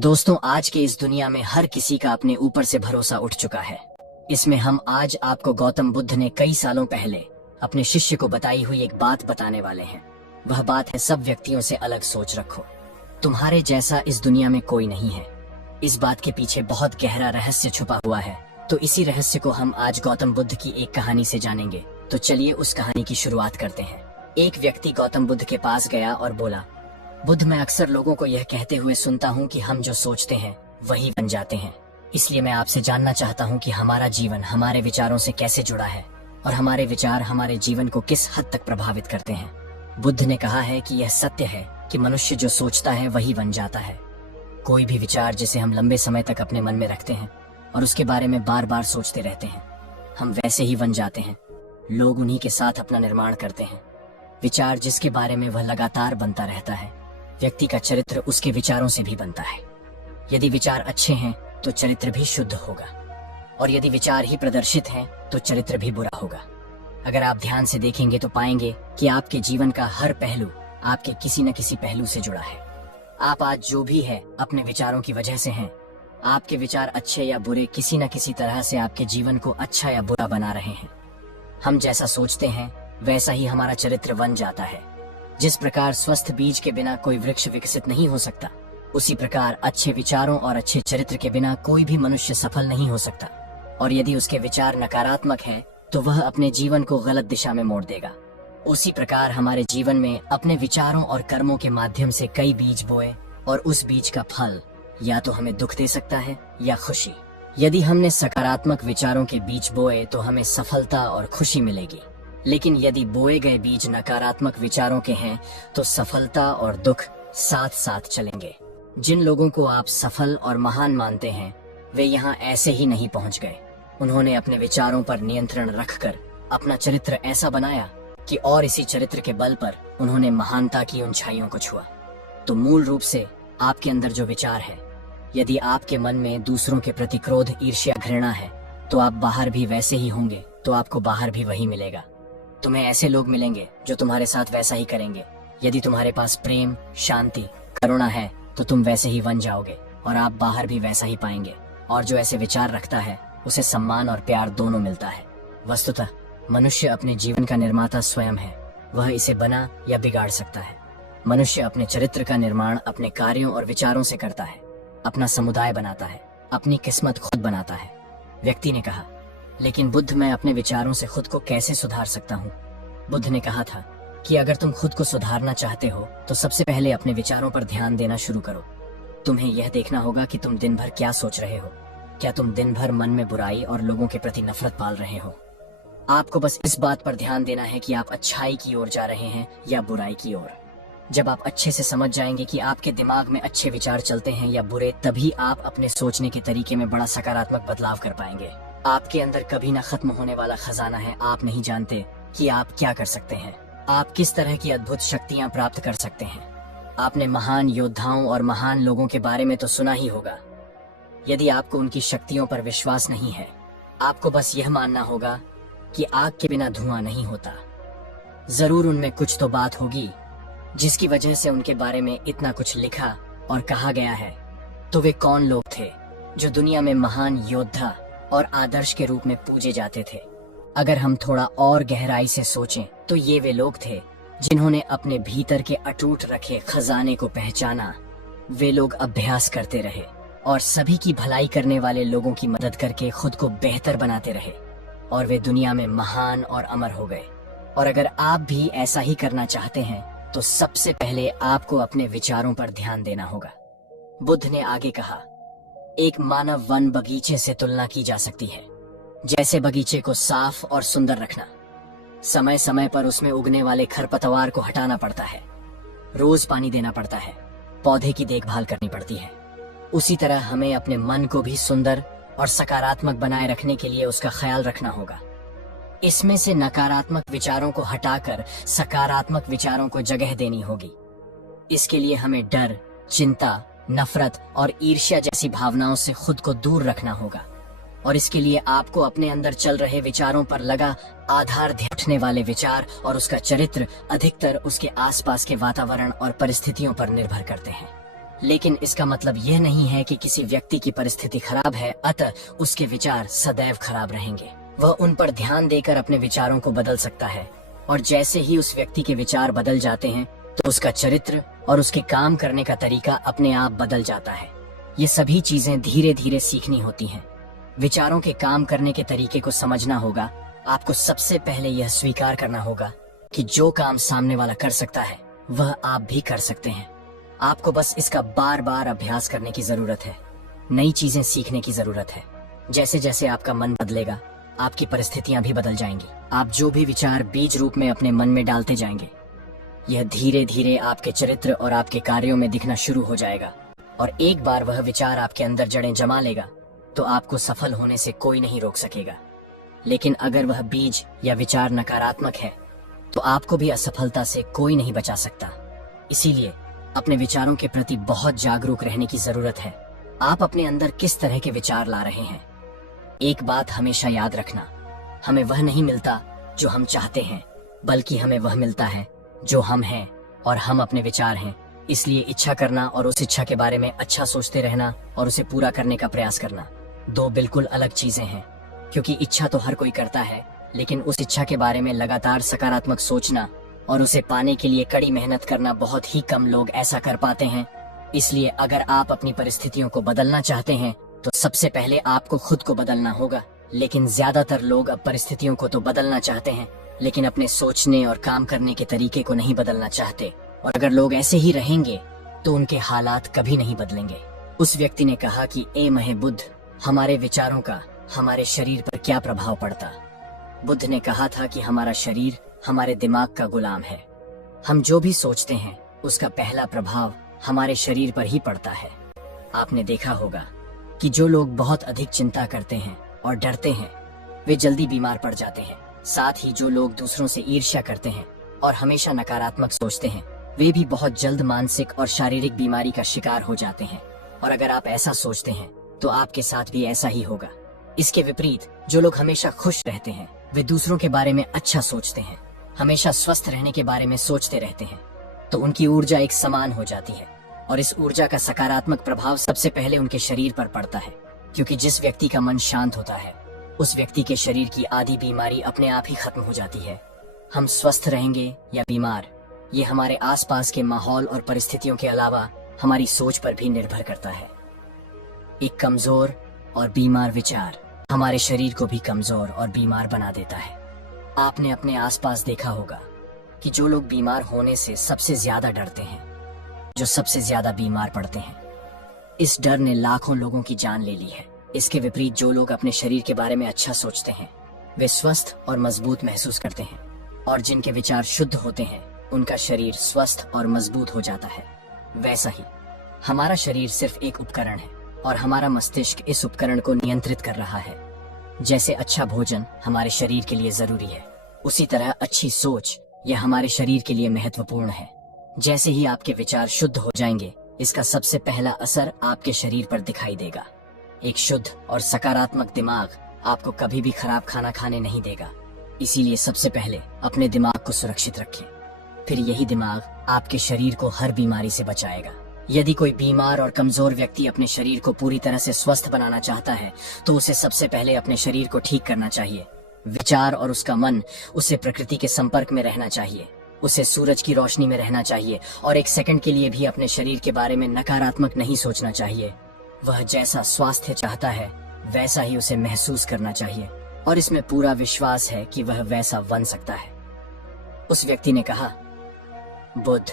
दोस्तों, आज के इस दुनिया में हर किसी का अपने ऊपर से भरोसा उठ चुका है। इसमें हम आज आपको गौतम बुद्ध ने कई सालों पहले अपने शिष्य को बताई हुई एक बात बताने वाले हैं। वह बात है, सब व्यक्तियों से अलग सोच रखो। तुम्हारे जैसा इस दुनिया में कोई नहीं है। इस बात के पीछे बहुत गहरा रहस्य छुपा हुआ है। तो इसी रहस्य को हम आज गौतम बुद्ध की एक कहानी से जानेंगे। तो चलिए उस कहानी की शुरुआत करते हैं। एक व्यक्ति गौतम बुद्ध के पास गया और बोला, बुद्ध, मैं अक्सर लोगों को यह कहते हुए सुनता हूँ कि हम जो सोचते हैं वही बन जाते हैं। इसलिए मैं आपसे जानना चाहता हूँ कि हमारा जीवन हमारे विचारों से कैसे जुड़ा है और हमारे विचार हमारे जीवन को किस हद तक प्रभावित करते हैं। बुद्ध ने कहा है कि यह सत्य है कि मनुष्य जो सोचता है वही बन जाता है। कोई भी विचार जिसे हम लंबे समय तक अपने मन में रखते हैं और उसके बारे में बार बार सोचते रहते हैं, हम वैसे ही बन जाते हैं। लोग उन्हीं के साथ अपना निर्माण करते हैं। विचार जिसके बारे में वह लगातार बनता रहता है, व्यक्ति का चरित्र उसके विचारों से भी बनता है। यदि विचार अच्छे हैं तो चरित्र भी शुद्ध होगा, और यदि विचार ही प्रदर्शित हैं तो चरित्र भी बुरा होगा। अगर आप ध्यान से देखेंगे तो पाएंगे कि आपके जीवन का हर पहलू आपके किसी न किसी पहलू से जुड़ा है। आप आज जो भी है अपने विचारों की वजह से हैं। आपके विचार अच्छे या बुरे किसी न किसी तरह से आपके जीवन को अच्छा या बुरा बना रहे हैं। हम जैसा सोचते हैं वैसा ही हमारा चरित्र बन जाता है। जिस प्रकार स्वस्थ बीज के बिना कोई वृक्ष विकसित नहीं हो सकता, उसी प्रकार अच्छे विचारों और अच्छे चरित्र के बिना कोई भी मनुष्य सफल नहीं हो सकता। और यदि उसके विचार नकारात्मक हैं, तो वह अपने जीवन को गलत दिशा में मोड़ देगा। उसी प्रकार हमारे जीवन में अपने विचारों और कर्मों के माध्यम से कई बीज बोए, और उस बीज का फल या तो हमें दुख दे सकता है या खुशी। यदि हमने सकारात्मक विचारों के बीज बोए तो हमें सफलता और खुशी मिलेगी, लेकिन यदि बोए गए बीज नकारात्मक विचारों के हैं तो सफलता और दुख साथ साथ चलेंगे। जिन लोगों को आप सफल और महान मानते हैं, वे यहाँ ऐसे ही नहीं पहुँच गए। उन्होंने अपने विचारों पर नियंत्रण रखकर अपना चरित्र ऐसा बनाया कि और इसी चरित्र के बल पर उन्होंने महानता की ऊंचाइयों को छुआ। तो मूल रूप से आपके अंदर जो विचार है, यदि आपके मन में दूसरों के प्रति क्रोध, ईर्ष्या, घृणा है, तो आप बाहर भी वैसे ही होंगे, तो आपको बाहर भी वही मिलेगा। तुम्हें ऐसे लोग मिलेंगे जो तुम्हारे साथ वैसा ही करेंगे। यदि तुम्हारे पास प्रेम, शांति, करुणा है तो तुम वैसे ही बन जाओगे और आप बाहर भी वैसा ही पाएंगे। और जो ऐसे विचार रखता है उसे सम्मान और प्यार दोनों मिलता है। वस्तुतः मनुष्य अपने जीवन का निर्माता स्वयं है। वह इसे बना या बिगाड़ सकता है। मनुष्य अपने चरित्र का निर्माण अपने कार्यों और विचारों से करता है, अपना समुदाय बनाता है, अपनी किस्मत खुद बनाता है। व्यक्ति ने कहा, लेकिन बुद्ध, मैं अपने विचारों से खुद को कैसे सुधार सकता हूँ? बुद्ध ने कहा था कि अगर तुम खुद को सुधारना चाहते हो तो सबसे पहले अपने विचारों पर ध्यान देना शुरू करो। तुम्हें यह देखना होगा कि तुम दिन भर क्या सोच रहे हो। क्या तुम दिन भर मन में बुराई और लोगों के प्रति नफरत पाल रहे हो? आपको बस इस बात पर ध्यान देना है कि आप अच्छाई की ओर जा रहे हैं या बुराई की ओर। जब आप अच्छे से समझ जाएंगे कि आपके दिमाग में अच्छे विचार चलते हैं या बुरे, तभी आप अपने सोचने के तरीके में बड़ा सकारात्मक बदलाव कर पाएंगे। आपके अंदर कभी न खत्म होने वाला खजाना है। आप नहीं जानते कि आप क्या कर सकते हैं, आप किस तरह की अद्भुत शक्तियां प्राप्त कर सकते हैं। आपने महान योद्धाओं और महान लोगों के बारे में तो सुना ही होगा। यदि आपको उनकी शक्तियों पर विश्वास नहीं है, आपको बस यह मानना होगा कि आग के बिना धुआं नहीं होता। जरूर उनमें कुछ तो बात होगी जिसकी वजह से उनके बारे में इतना कुछ लिखा और कहा गया है। तो वे कौन लोग थे जो दुनिया में महान योद्धा और आदर्श के रूप में पूजे जाते थे? अगर हम थोड़ा और गहराई से सोचें तो ये वे लोग थे जिन्होंने अपने भीतर के अटूट रखे खजाने को पहचाना। वे लोग अभ्यास करते रहे और सभी की भलाई करने वाले लोगों की मदद करके खुद को बेहतर बनाते रहे, और वे दुनिया में महान और अमर हो गए। और अगर आप भी ऐसा ही करना चाहते हैं तो सबसे पहले आपको अपने विचारों पर ध्यान देना होगा। बुद्ध ने आगे कहा, एक मानव वन बगीचे से तुलना की जा सकती है। जैसे बगीचे को साफ और सुंदर रखना, समय समय पर उसमें उगने वाले खरपतवार को हटाना पड़ता है, रोज पानी देना पड़ता है, पौधे की देखभाल करनी पड़ती है, उसी तरह हमें अपने मन को भी सुंदर और सकारात्मक बनाए रखने के लिए उसका ख्याल रखना होगा। इसमें से नकारात्मक विचारों को हटाकर सकारात्मक विचारों को जगह देनी होगी। इसके लिए हमें डर, चिंता, नफरत और ईर्ष्या जैसी भावनाओं से खुद को दूर रखना होगा। और इसके लिए आपको अपने अंदर चल रहे विचारों पर लगा आधार उठने वाले विचार और उसका चरित्र अधिकतर उसके आसपास के वातावरण और परिस्थितियों पर निर्भर करते हैं। लेकिन इसका मतलब यह नहीं है कि किसी व्यक्ति की परिस्थिति खराब है अतः उसके विचार सदैव खराब रहेंगे। वह उन पर ध्यान देकर अपने विचारों को बदल सकता है, और जैसे ही उस व्यक्ति के विचार बदल जाते हैं तो उसका चरित्र और उसके काम करने का तरीका अपने आप बदल जाता है। ये सभी चीजें धीरे धीरे सीखनी होती हैं। विचारों के काम करने के तरीके को समझना होगा। आपको सबसे पहले यह स्वीकार करना होगा कि जो काम सामने वाला कर सकता है वह आप भी कर सकते हैं। आपको बस इसका बार बार अभ्यास करने की जरूरत है, नई चीजें सीखने की जरूरत है। जैसे जैसे आपका मन बदलेगा आपकी परिस्थितियां भी बदल जाएंगी। आप जो भी विचार बीज रूप में अपने मन में डालते जाएंगे यह धीरे धीरे आपके चरित्र और आपके कार्यों में दिखना शुरू हो जाएगा, और एक बार वह विचार आपके अंदर जड़ें जमा लेगा तो आपको सफल होने से कोई नहीं रोक सकेगा। लेकिन अगर वह बीज या विचार नकारात्मक है तो आपको भी असफलता से कोई नहीं बचा सकता। इसीलिए अपने विचारों के प्रति बहुत जागरूक रहने की जरूरत है। आप अपने अंदर किस तरह के विचार ला रहे हैं। एक बात हमेशा याद रखना, हमें वह नहीं मिलता जो हम चाहते हैं, बल्कि हमें वह मिलता है जो हम हैं, और हम अपने विचार हैं। इसलिए इच्छा करना और उस इच्छा के बारे में अच्छा सोचते रहना और उसे पूरा करने का प्रयास करना दो बिल्कुल अलग चीजें हैं। क्योंकि इच्छा तो हर कोई करता है, लेकिन उस इच्छा के बारे में लगातार सकारात्मक सोचना और उसे पाने के लिए कड़ी मेहनत करना बहुत ही कम लोग ऐसा कर पाते हैं। इसलिए अगर आप अपनी परिस्थितियों को बदलना चाहते हैं तो सबसे पहले आपको खुद को बदलना होगा। लेकिन ज्यादातर लोग अब परिस्थितियों को तो बदलना चाहते हैं, लेकिन अपने सोचने और काम करने के तरीके को नहीं बदलना चाहते। और अगर लोग ऐसे ही रहेंगे तो उनके हालात कभी नहीं बदलेंगे। उस व्यक्ति ने कहा कि ए महे बुद्ध, हमारे विचारों का हमारे शरीर पर क्या प्रभाव पड़ता। बुद्ध ने कहा था कि हमारा शरीर हमारे दिमाग का गुलाम है। हम जो भी सोचते हैं उसका पहला प्रभाव हमारे शरीर पर ही पड़ता है। आपने देखा होगा कि जो लोग बहुत अधिक चिंता करते हैं और डरते हैं वे जल्दी बीमार पड़ जाते हैं। साथ ही जो लोग दूसरों से ईर्ष्या करते हैं और हमेशा नकारात्मक सोचते हैं वे भी बहुत जल्द मानसिक और शारीरिक बीमारी का शिकार हो जाते हैं। और अगर आप ऐसा सोचते हैं तो आपके साथ भी ऐसा ही होगा। इसके विपरीत जो लोग हमेशा खुश रहते हैं वे दूसरों के बारे में अच्छा सोचते हैं, हमेशा स्वस्थ रहने के बारे में सोचते रहते हैं, तो उनकी ऊर्जा एक समान हो जाती है। और इस ऊर्जा का सकारात्मक प्रभाव सबसे पहले उनके शरीर पर पड़ता है। क्योंकि जिस व्यक्ति का मन शांत होता है उस व्यक्ति के शरीर की आधी बीमारी अपने आप ही खत्म हो जाती है। हम स्वस्थ रहेंगे या बीमार ये हमारे आसपास के माहौल और परिस्थितियों के अलावा हमारी सोच पर भी निर्भर करता है। एक कमजोर और बीमार विचार हमारे शरीर को भी कमजोर और बीमार बना देता है। आपने अपने आसपास देखा होगा कि जो लोग बीमार होने से सबसे ज्यादा डरते हैं, जो सबसे ज्यादा बीमार पड़ते हैं, इस डर ने लाखों लोगों की जान ले ली है। इसके विपरीत जो लोग अपने शरीर के बारे में अच्छा सोचते हैं वे स्वस्थ और मजबूत महसूस करते हैं, और जिनके विचार शुद्ध होते हैं उनका शरीर स्वस्थ और मजबूत हो जाता है। वैसा ही हमारा शरीर सिर्फ एक उपकरण है और हमारा मस्तिष्क इस उपकरण को नियंत्रित कर रहा है। जैसे अच्छा भोजन हमारे शरीर के लिए जरूरी है, उसी तरह अच्छी सोच यह हमारे शरीर के लिए महत्वपूर्ण है। जैसे ही आपके विचार शुद्ध हो जाएंगे इसका सबसे पहला असर आपके शरीर पर दिखाई देगा। एक शुद्ध और सकारात्मक दिमाग आपको कभी भी खराब खाना खाने नहीं देगा। इसीलिए सबसे पहले अपने दिमाग को सुरक्षित रखें, फिर यही दिमाग आपके शरीर को हर बीमारी से बचाएगा। यदि कोई बीमार और कमजोर व्यक्ति अपने शरीर को पूरी तरह से स्वस्थ बनाना चाहता है तो उसे सबसे पहले अपने शरीर को ठीक करना चाहिए। विचार और उसका मन उसे प्रकृति के संपर्क में रहना चाहिए, उसे सूरज की रोशनी में रहना चाहिए और एक सेकंड के लिए भी अपने शरीर के बारे में नकारात्मक नहीं सोचना चाहिए। वह जैसा स्वास्थ्य चाहता है वैसा ही उसे महसूस करना चाहिए और इसमें पूरा विश्वास है कि वह वैसा बन सकता है। उस व्यक्ति ने कहा, बुद्ध,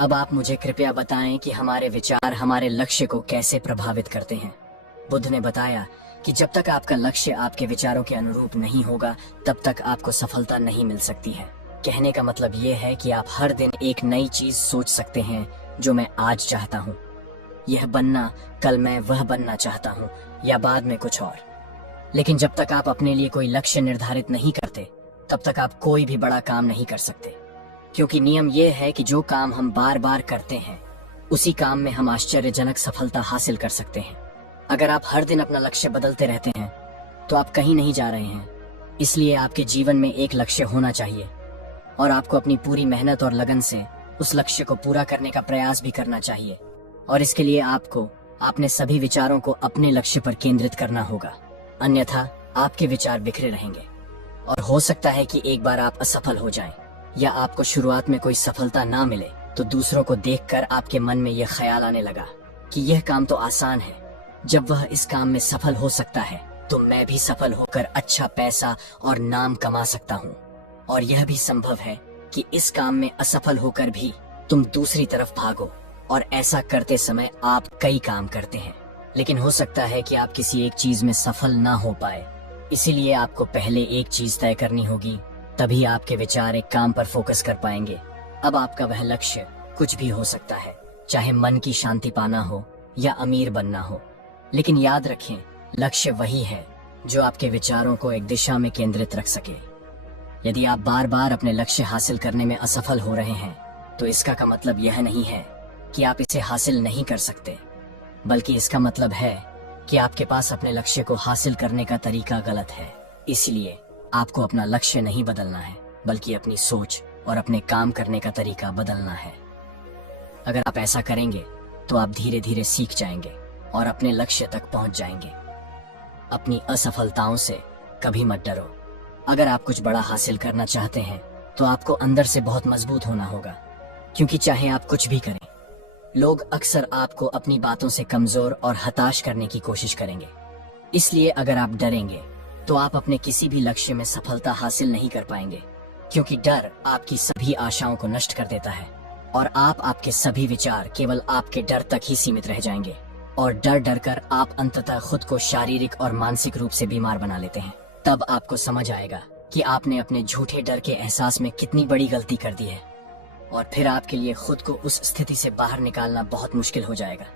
अब आप मुझे कृपया बताएं कि हमारे विचार हमारे लक्ष्य को कैसे प्रभावित करते हैं। बुद्ध ने बताया कि जब तक आपका लक्ष्य आपके विचारों के अनुरूप नहीं होगा तब तक आपको सफलता नहीं मिल सकती है। कहने का मतलब ये है कि आप हर दिन एक नई चीज सोच सकते हैं, जो मैं आज चाहता हूँ यह बनना, कल मैं वह बनना चाहता हूँ, या बाद में कुछ और। लेकिन जब तक आप अपने लिए कोई लक्ष्य निर्धारित नहीं करते तब तक आप कोई भी बड़ा काम नहीं कर सकते। क्योंकि नियम यह है कि जो काम हम बार बार करते हैं उसी काम में हम आश्चर्यजनक सफलता हासिल कर सकते हैं। अगर आप हर दिन अपना लक्ष्य बदलते रहते हैं तो आप कहीं नहीं जा रहे हैं। इसलिए आपके जीवन में एक लक्ष्य होना चाहिए और आपको अपनी पूरी मेहनत और लगन से उस लक्ष्य को पूरा करने का प्रयास भी करना चाहिए। और इसके लिए आपको अपने सभी विचारों को अपने लक्ष्य पर केंद्रित करना होगा, अन्यथा आपके विचार बिखरे रहेंगे। और हो सकता है कि एक बार आप असफल हो जाएं, या आपको शुरुआत में कोई सफलता ना मिले तो दूसरों को देखकर आपके मन में यह ख्याल आने लगा कि यह काम तो आसान है, जब वह इस काम में सफल हो सकता है तो मैं भी सफल होकर अच्छा पैसा और नाम कमा सकता हूँ। और यह भी संभव है कि इस काम में असफल होकर भी तुम दूसरी तरफ भागो, और ऐसा करते समय आप कई काम करते हैं, लेकिन हो सकता है कि आप किसी एक चीज में सफल ना हो पाए। इसीलिए आपको पहले एक चीज तय करनी होगी, तभी आपके विचार एक काम पर फोकस कर पाएंगे। अब आपका वह लक्ष्य कुछ भी हो सकता है, चाहे मन की शांति पाना हो या अमीर बनना हो, लेकिन याद रखें, लक्ष्य वही है जो आपके विचारों को एक दिशा में केंद्रित रख सके। यदि आप बार बार अपने लक्ष्य हासिल करने में असफल हो रहे हैं, तो इसका का मतलब यह नहीं है कि आप इसे हासिल नहीं कर सकते, बल्कि इसका मतलब है कि आपके पास अपने लक्ष्य को हासिल करने का तरीका गलत है। इसलिए आपको अपना लक्ष्य नहीं बदलना है, बल्कि अपनी सोच और अपने काम करने का तरीका बदलना है। अगर आप ऐसा करेंगे तो आप धीरे धीरे सीख जाएंगे और अपने लक्ष्य तक पहुंच जाएंगे। अपनी असफलताओं से कभी मत डरो। अगर आप कुछ बड़ा हासिल करना चाहते हैं तो आपको अंदर से बहुत मजबूत होना होगा, क्योंकि चाहे आप कुछ भी करें, लोग अक्सर आपको अपनी बातों से कमजोर और हताश करने की कोशिश करेंगे। इसलिए अगर आप डरेंगे तो आप अपने किसी भी लक्ष्य में सफलता हासिल नहीं कर पाएंगे, क्योंकि डर आपकी सभी आशाओं को नष्ट कर देता है और आपके सभी विचार केवल आपके डर तक ही सीमित रह जाएंगे, और डर डर कर आप अंततः खुद को शारीरिक और मानसिक रूप से बीमार बना लेते हैं। तब आपको समझ आएगा कि आपने अपने झूठे डर के एहसास में कितनी बड़ी गलती कर दी है, और फिर आपके लिए खुद को उस स्थिति से बाहर निकालना बहुत मुश्किल हो जाएगा।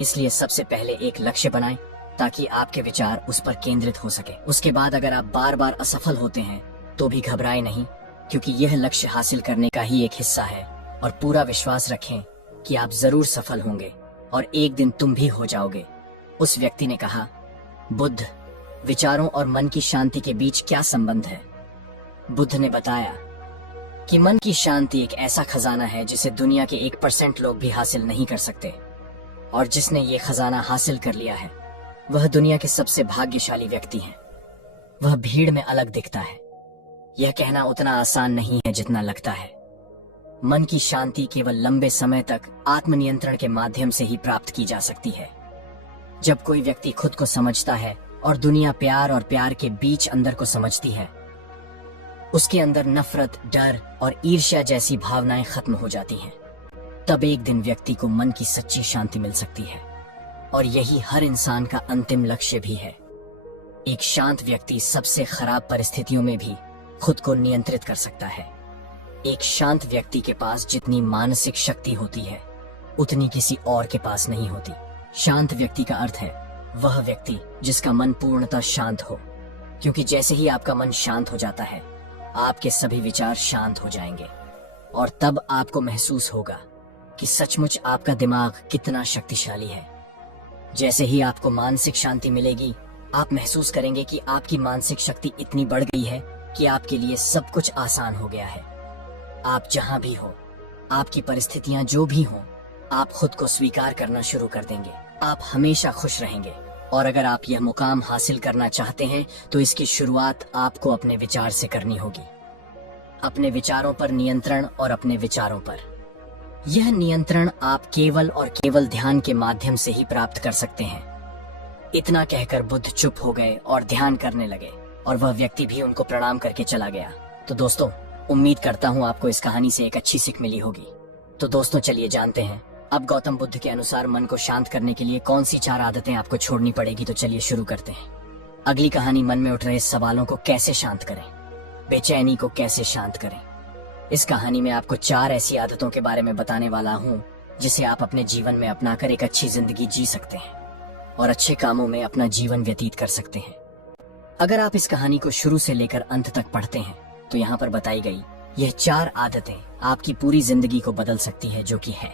इसलिए सबसे पहले एक लक्ष्य बनाएं ताकि आपके विचार उस पर केंद्रित हो सके। उसके बाद अगर आप बार बार असफल होते हैं तो भी घबराएं नहीं, क्योंकि यह लक्ष्य हासिल करने का ही एक हिस्सा है, और पूरा विश्वास रखें कि आप जरूर सफल होंगे और एक दिन तुम भी हो जाओगे। उस व्यक्ति ने कहा, बुद्ध, विचारों और मन की शांति के बीच क्या संबंध है? बुद्ध ने बताया कि मन की शांति एक ऐसा खजाना है जिसे दुनिया के 1% लोग भी हासिल नहीं कर सकते, और जिसने ये खजाना हासिल कर लिया है वह दुनिया के सबसे भाग्यशाली व्यक्ति हैं। वह भीड़ में अलग दिखता है। यह कहना उतना आसान नहीं है जितना लगता है। मन की शांति केवल लंबे समय तक आत्मनियंत्रण के माध्यम से ही प्राप्त की जा सकती है। जब कोई व्यक्ति खुद को समझता है और दुनिया प्यार और प्यार के बीच अंदर को समझती है, उसके अंदर नफरत, डर और ईर्ष्या जैसी भावनाएं खत्म हो जाती हैं। तब एक दिन व्यक्ति को मन की सच्ची शांति मिल सकती है, और यही हर इंसान का अंतिम लक्ष्य भी है। एक शांत व्यक्ति सबसे खराब परिस्थितियों में भी खुद को नियंत्रित कर सकता है। एक शांत व्यक्ति के पास जितनी मानसिक शक्ति होती है उतनी किसी और के पास नहीं होती। शांत व्यक्ति का अर्थ है वह व्यक्ति जिसका मन पूर्णतः शांत हो, क्योंकि जैसे ही आपका मन शांत हो जाता है आपके सभी विचार शांत हो जाएंगे, और तब आपको महसूस होगा कि सचमुच आपका दिमाग कितना शक्तिशाली है। जैसे ही आपको मानसिक शांति मिलेगी, आप महसूस करेंगे कि आपकी मानसिक शक्ति इतनी बढ़ गई है कि आपके लिए सब कुछ आसान हो गया है। आप जहां भी हो, आपकी परिस्थितियां जो भी हों, आप खुद को स्वीकार करना शुरू कर देंगे। आप हमेशा खुश रहेंगे, और अगर आप यह मुकाम हासिल करना चाहते हैं तो इसकी शुरुआत आपको अपने विचार से करनी होगी। अपने विचारों पर नियंत्रण और अपने विचारों पर यह नियंत्रण आप केवल और केवल ध्यान के माध्यम से ही प्राप्त कर सकते हैं। इतना कहकर बुद्ध चुप हो गए और ध्यान करने लगे, और वह व्यक्ति भी उनको प्रणाम करके चला गया। तो दोस्तों, उम्मीद करता हूँ आपको इस कहानी से एक अच्छी सीख मिली होगी। तो दोस्तों, चलिए जानते हैं अब गौतम बुद्ध के अनुसार मन को शांत करने के लिए कौन सी 4 आदतें आपको छोड़नी पड़ेगी। तो चलिए शुरू करते हैं। अगली कहानी, मन में उठ रहे सवालों को कैसे शांत करें, बेचैनी को कैसे शांत करें। इस कहानी में आपको 4 ऐसी आदतों के बारे में बताने वाला हूँ जिसे आप अपने जीवन में अपनाकर एक अच्छी जिंदगी जी सकते हैं और अच्छे कामों में अपना जीवन व्यतीत कर सकते हैं। अगर आप इस कहानी को शुरू से लेकर अंत तक पढ़ते हैं तो यहाँ पर बताई गई यह 4 आदतें आपकी पूरी जिंदगी को बदल सकती है, जो कि है।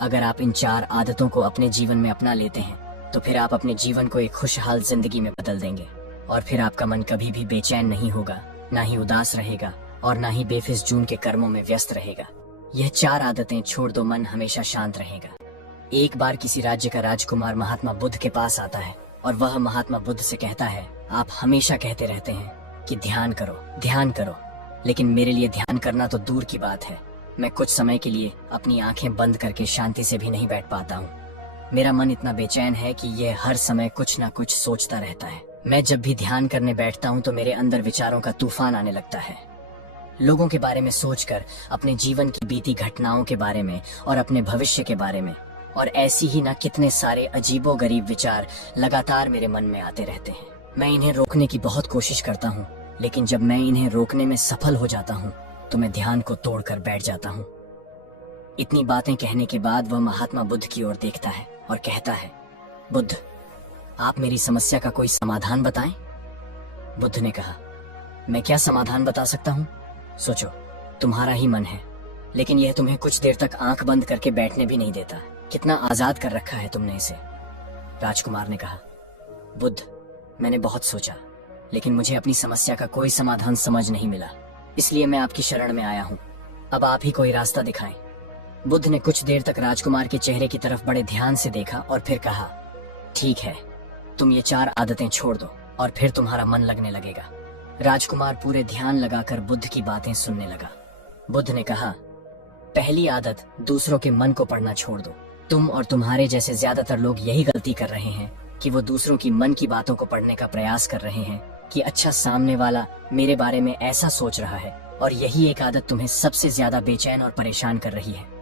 अगर आप इन 4 आदतों को अपने जीवन में अपना लेते हैं तो फिर आप अपने जीवन को एक खुशहाल जिंदगी में बदल देंगे, और फिर आपका मन कभी भी बेचैन नहीं होगा, ना ही उदास रहेगा और ना ही बेफिजूल के कर्मों में व्यस्त रहेगा। यह 4 आदतें छोड़ दो, मन हमेशा शांत रहेगा। एक बार किसी राज्य का राजकुमार महात्मा बुद्ध के पास आता है और वह महात्मा बुद्ध से कहता है, आप हमेशा कहते रहते हैं कि ध्यान करो, लेकिन मेरे लिए ध्यान करना तो दूर की बात है। मैं कुछ समय के लिए अपनी आंखें बंद करके शांति से भी नहीं बैठ पाता हूँ। मेरा मन इतना बेचैन है कि यह हर समय कुछ ना कुछ सोचता रहता है। मैं जब भी ध्यान करने बैठता हूँ तो मेरे अंदर विचारों का तूफान आने लगता है। लोगों के बारे में सोचकर, अपने जीवन की बीती घटनाओं के बारे में और अपने भविष्य के बारे में, और ऐसी ही ना कितने सारे अजीबोगरीब विचार लगातार मेरे मन में आते रहते हैं। मैं इन्हें रोकने की बहुत कोशिश करता हूँ, लेकिन जब मैं इन्हें रोकने में सफल हो जाता हूँ तो मैं ध्यान को तोड़कर बैठ जाता हूँ। इतनी बातें कहने के बाद वह महात्मा बुद्ध की ओर देखता है और कहता है, बुद्ध, आप मेरी समस्या का कोई समाधान बताएं। बुद्ध ने कहा, मैं क्या समाधान बता सकता हूँ? सोचो, तुम्हारा ही मन है, लेकिन यह तुम्हें कुछ देर तक आंख बंद करके बैठने भी नहीं देता। कितना आजाद कर रखा है तुमने इसे। राजकुमार ने कहा, बुद्ध, मैंने बहुत सोचा, लेकिन मुझे अपनी समस्या का कोई समाधान समझ नहीं मिला, इसलिए मैं आपकी शरण में आया हूँ। अब आप ही कोई रास्ता दिखाएं। बुद्ध ने कुछ देर तक राजकुमार के चेहरे की तरफ बड़े ध्यान से देखा और फिर कहा, ठीक है, तुम ये 4 आदतें छोड़ दो और फिर तुम्हारा मन लगने लगेगा। राजकुमार पूरे ध्यान लगाकर बुद्ध की बातें सुनने लगा। बुद्ध ने कहा, पहली आदत, दूसरों के मन को पढ़ना छोड़ दो। तुम और तुम्हारे जैसे ज्यादातर लोग यही गलती कर रहे हैं कि वो दूसरों की मन की बातों को पढ़ने का प्रयास कर रहे हैं कि अच्छा, सामने वाला मेरे बारे में ऐसा सोच रहा है, और यही एक आदत तुम्हें सबसे ज्यादा बेचैन और परेशान कर रही है।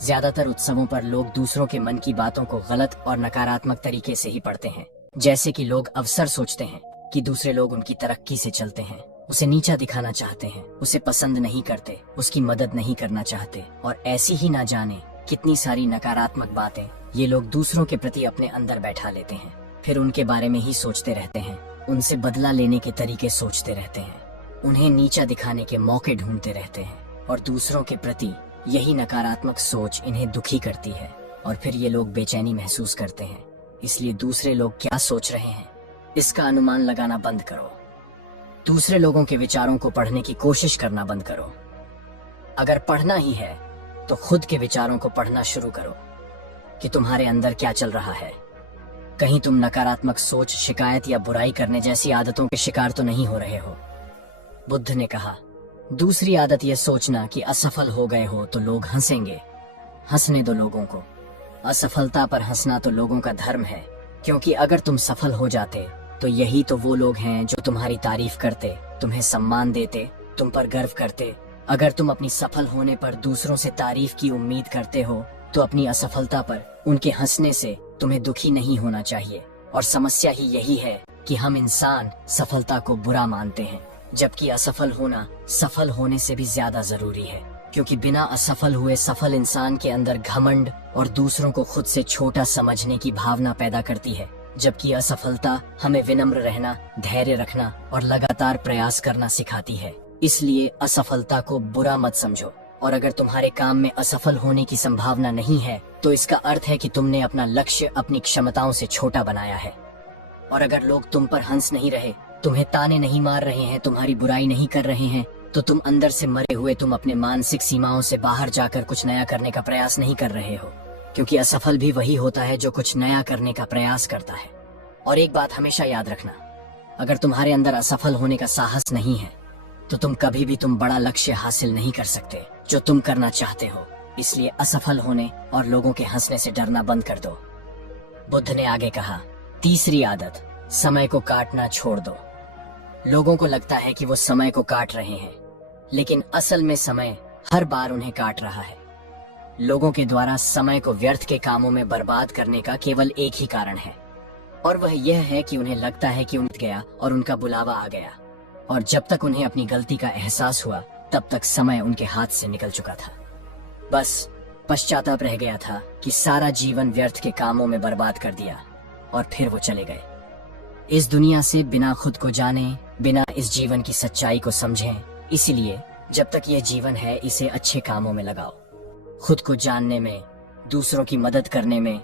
ज्यादातर उत्सवों पर लोग दूसरों के मन की बातों को गलत और नकारात्मक तरीके से ही पढ़ते हैं। जैसे कि लोग अवसर सोचते हैं कि दूसरे लोग उनकी तरक्की से चलते हैं, उसे नीचा दिखाना चाहते हैं, उसे पसंद नहीं करते, उसकी मदद नहीं करना चाहते, और ऐसी ही ना जाने कितनी सारी नकारात्मक बातें ये लोग दूसरों के प्रति अपने अंदर बैठा लेते हैं। फिर उनके बारे में ही सोचते रहते हैं, उनसे बदला लेने के तरीके सोचते रहते हैं, उन्हें नीचा दिखाने के मौके ढूंढते रहते हैं, और दूसरों के प्रति यही नकारात्मक सोच इन्हें दुखी करती है, और फिर ये लोग बेचैनी महसूस करते हैं। इसलिए दूसरे लोग क्या सोच रहे हैं, इसका अनुमान लगाना बंद करो। दूसरे लोगों के विचारों को पढ़ने की कोशिश करना बंद करो। अगर पढ़ना ही है तो खुद के विचारों को पढ़ना शुरू करो कि तुम्हारे अंदर क्या चल रहा है। कहीं तुम नकारात्मक सोच, शिकायत या बुराई करने जैसी आदतों के शिकार तो नहीं हो रहे हो। बुद्ध ने कहा, दूसरी आदत यह सोचना कि असफल हो गए हो तो लोग हंसेंगे। हंसने दो लोगों को। असफलता पर हंसना तो लोगों का धर्म है, क्योंकि अगर तुम सफल हो जाते तो यही तो वो लोग हैं जो तुम्हारी तारीफ करते, तुम्हें सम्मान देते, तुम पर गर्व करते। अगर तुम अपनी सफल होने पर दूसरों से तारीफ की उम्मीद करते हो तो अपनी असफलता पर उनके हंसने से तुम्हें दुखी नहीं होना चाहिए। और समस्या ही यही है कि हम इंसान सफलता को बुरा मानते हैं, जबकि असफल होना सफल होने से भी ज्यादा जरूरी है, क्योंकि बिना असफल हुए सफल इंसान के अंदर घमंड और दूसरों को खुद से छोटा समझने की भावना पैदा करती है, जबकि असफलता हमें विनम्र रहना, धैर्य रखना और लगातार प्रयास करना सिखाती है। इसलिए असफलता को बुरा मत समझो, और अगर तुम्हारे काम में असफल होने की संभावना नहीं है तो इसका अर्थ है कि तुमने अपना लक्ष्य अपनी क्षमताओं से छोटा बनाया है। और अगर लोग तुम पर हंस नहीं रहे, तुम्हें ताने नहीं मार रहे हैं, तुम्हारी बुराई नहीं कर रहे हैं, तो तुम अंदर से मरे हुए, तुम अपने मानसिक सीमाओं से बाहर जाकर कुछ नया करने का प्रयास नहीं कर रहे हो, क्योंकि असफल भी वही होता है जो कुछ नया करने का प्रयास करता है। और एक बात हमेशा याद रखना, अगर तुम्हारे अंदर असफल होने का साहस नहीं है तो तुम कभी भी बड़ा लक्ष्य हासिल नहीं कर सकते जो तुम करना चाहते हो। इसलिए असफल होने और लोगों के हंसने से डरना बंद कर दो। बुद्ध ने आगे कहा, तीसरी आदत, समय को काटना छोड़ दो। लोगों को लगता है कि वो समय को काट रहे हैं, लेकिन असल में समय हर बार उन्हें काट रहा है। लोगों के द्वारा समय को व्यर्थ के कामों में बर्बाद करने का केवल एक ही कारण है, और वह यह है कि उन्हें लगता है कि उन्हें गया और उनका बुलावा आ गया, और जब तक उन्हें अपनी गलती का एहसास हुआ तब तक समय उनके हाथ से निकल चुका था। बस पश्चाताप रह गया था कि सारा जीवन व्यर्थ के कामों में बर्बाद कर दिया, और फिर वो चले गए इस दुनिया से बिना खुद को जाने, बिना इस जीवन की सच्चाई को समझें। इसीलिए जब तक यह जीवन है इसे अच्छे कामों में लगाओ, खुद को जानने में, दूसरों की मदद करने में,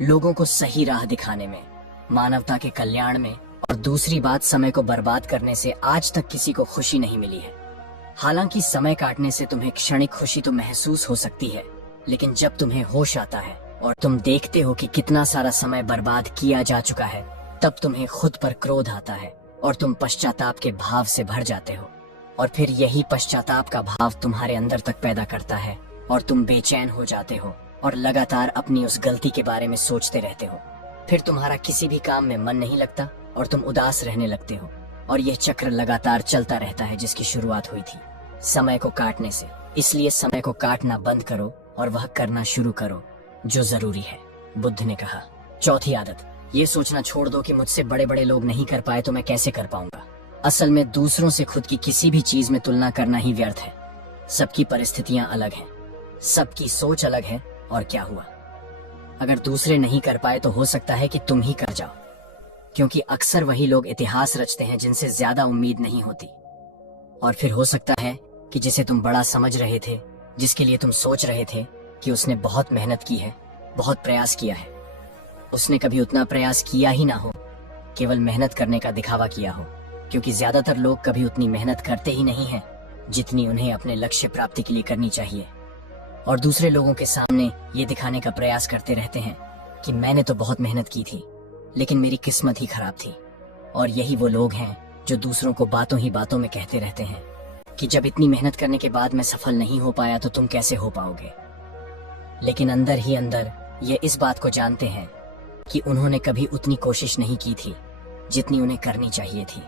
लोगों को सही राह दिखाने में, मानवता के कल्याण में। और दूसरी बात, समय को बर्बाद करने से आज तक किसी को खुशी नहीं मिली है। हालांकि समय काटने से तुम्हें क्षणिक खुशी तो महसूस हो सकती है, लेकिन जब तुम्हें होश आता है और तुम देखते हो कि कितना सारा समय बर्बाद किया जा चुका है, तब तुम्हें खुद पर क्रोध आता है और तुम पश्चाताप के भाव से भर जाते हो। और फिर यही पश्चाताप का भाव तुम्हारे अंदर तक पैदा करता है और तुम बेचैन हो जाते हो और लगातार अपनी उस गलती के बारे में सोचते रहते हो। फिर तुम्हारा किसी भी काम में मन नहीं लगता और तुम उदास रहने लगते हो। और यह चक्र लगातार चलता रहता है जिसकी शुरुआत हुई थी समय को काटने से। इसलिए समय को काटना बंद करो और वह करना शुरू करो जो जरूरी है, बुद्ध ने कहा। चौथी आदत, ये सोचना छोड़ दो कि मुझसे बड़े बड़े लोग नहीं कर पाए तो मैं कैसे कर पाऊंगा। असल में दूसरों से खुद की किसी भी चीज में तुलना करना ही व्यर्थ है। सबकी परिस्थितियां अलग हैं, सबकी सोच अलग है। और क्या हुआ अगर दूसरे नहीं कर पाए तो हो सकता है कि तुम ही कर जाओ, क्योंकि अक्सर वही लोग इतिहास रचते हैं जिनसे ज्यादा उम्मीद नहीं होती। और फिर हो सकता है कि जिसे तुम बड़ा समझ रहे थे, जिसके लिए तुम सोच रहे थे कि उसने बहुत मेहनत की है, बहुत प्रयास किया है, उसने कभी उतना प्रयास किया ही ना हो, केवल मेहनत करने का दिखावा किया हो। क्योंकि ज्यादातर लोग कभी उतनी मेहनत करते ही नहीं हैं जितनी उन्हें अपने लक्ष्य प्राप्ति के लिए करनी चाहिए, और दूसरे लोगों के सामने ये दिखाने का प्रयास करते रहते हैं कि मैंने तो बहुत मेहनत की थी लेकिन मेरी किस्मत ही खराब थी। और यही वो लोग हैं जो दूसरों को बातों ही बातों में कहते रहते हैं कि जब इतनी मेहनत करने के बाद मैं सफल नहीं हो पाया तो तुम कैसे हो पाओगे। लेकिन अंदर ही अंदर ये इस बात को जानते हैं कि उन्होंने कभी उतनी कोशिश नहीं की थी जितनी उन्हें करनी चाहिए थी।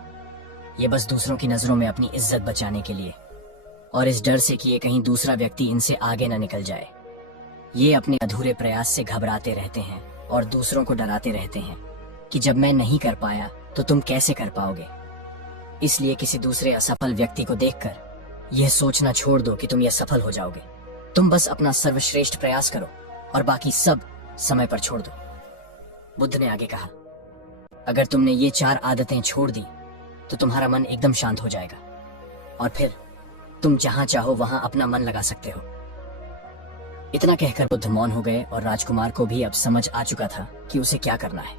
ये बस दूसरों की नजरों में अपनी इज्जत बचाने के लिए, और इस डर से कि ये कहीं दूसरा व्यक्ति इनसे आगे न निकल जाए, ये अपने अधूरे प्रयास से घबराते रहते हैं और दूसरों को डराते रहते हैं कि जब मैं नहीं कर पाया तो तुम कैसे कर पाओगे। इसलिए किसी दूसरे असफल व्यक्ति को देखकर यह सोचना छोड़ दो कि तुम यह सफल हो जाओगे। तुम बस अपना सर्वश्रेष्ठ प्रयास करो और बाकी सब समय पर छोड़ दो। बुद्ध ने आगे कहा, अगर तुमने ये 4 आदतें छोड़ दी तो तुम्हारा मन एकदम शांत हो जाएगा और फिर तुम जहां चाहो वहां अपना मन लगा सकते हो। इतना कहकर बुद्ध मौन हो गए और राजकुमार को भी अब समझ आ चुका था कि उसे क्या करना है।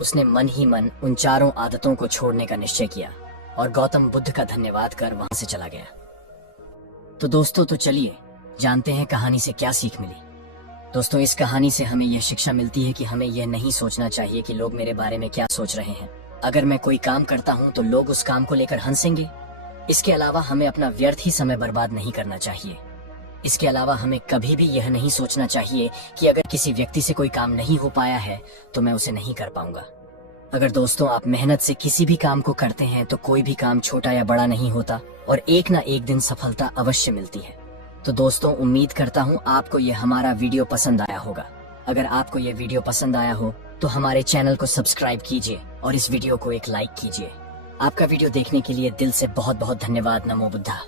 उसने मन ही मन उन 4 आदतों को छोड़ने का निश्चय किया और गौतम बुद्ध का धन्यवाद कर वहां से चला गया। तो दोस्तों, तो चलिए जानते हैं कहानी से क्या सीख मिली। दोस्तों, इस कहानी से हमें यह शिक्षा मिलती है कि हमें यह नहीं सोचना चाहिए कि लोग मेरे बारे में क्या सोच रहे हैं। अगर मैं कोई काम करता हूं तो लोग उस काम को लेकर हंसेंगे। इसके अलावा हमें अपना व्यर्थ ही समय बर्बाद नहीं करना चाहिए। इसके अलावा हमें कभी भी यह नहीं सोचना चाहिए कि अगर किसी व्यक्ति से कोई काम नहीं हो पाया है तो मैं उसे नहीं कर पाऊंगा। अगर दोस्तों आप मेहनत से किसी भी काम को करते हैं तो कोई भी काम छोटा या बड़ा नहीं होता और एक ना एक दिन सफलता अवश्य मिलती है। तो दोस्तों, उम्मीद करता हूँ आपको यह हमारा वीडियो पसंद आया होगा। अगर आपको यह वीडियो पसंद आया हो तो हमारे चैनल को सब्सक्राइब कीजिए और इस वीडियो को एक लाइक कीजिए। आपका वीडियो देखने के लिए दिल से बहुत बहुत धन्यवाद। नमो बुद्धा।